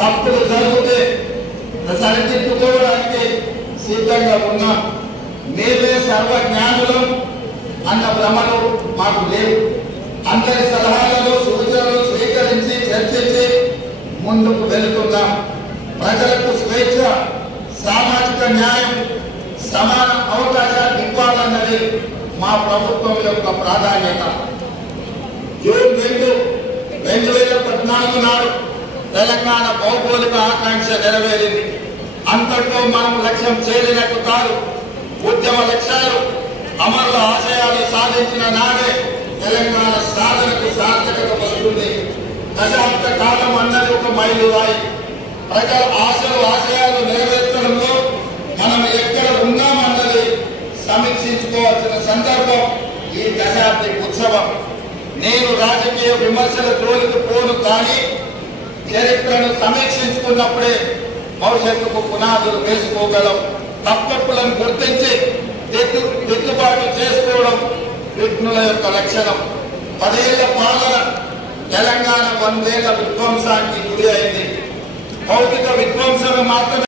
తప్పులు జరిగితే సరిదిద్దుకోవడానికి సిద్ధంగా ఉన్నాం. మేమే సర్వజ్ఞానులం అన్న భ్రమలు మాకు లేవు. అందరి సలహాలను సూచనలు స్వీకరించి చర్చించి ముందుకు వెళుతున్నాం. ప్రజలకు స్వేచ్ఛ, సామాజిక న్యాయం, సమాన అవకాశాలు ఇవ్వాలన్నది మా ప్రభుత్వం యొక్క ప్రాధాన్యత. జూన్ 2, 2014 నాడు తెలంగాణ భౌగోళిక ఆకాంక్ష నెరవేరింది. అంతట్లో మనం లక్ష్యం చేరినట్టు కాదు. ఉద్యమ లక్ష్యాలు, అమరుల ఆశయాలు సాధించిన నాడే తెలంగాణ సాధనకు సార్థకత వస్తుంది. దశాబ్ద కాలం అన్నది ఒక మైలురాయి. ప్రజల ఆశలు ఆశయాలు నెరవేర్చడంలో మనం ఎక్కడ ఉన్నామన్నది సమీక్షించుకోవాల్సిన సందర్భం ఈ దశాబ్ది ఉత్సవం. నేను రాజకీయ విమర్శల జోలికి పోను, కానీ చరిత్రను సమీక్షించుకున్నప్పుడే భవిష్యత్తుకు పునాదులు వేసుకోగలం. తప్పులను గుర్తించి దిద్దుబాటు చేసుకోవడం విఘ్నుల యొక్క లక్షణం. 10 ఏళ్ల పాలన తెలంగాణ 100 ఏళ్ల విధ్వంసానికి గురి అయింది. భౌతిక విధ్వంసం మాత్రమే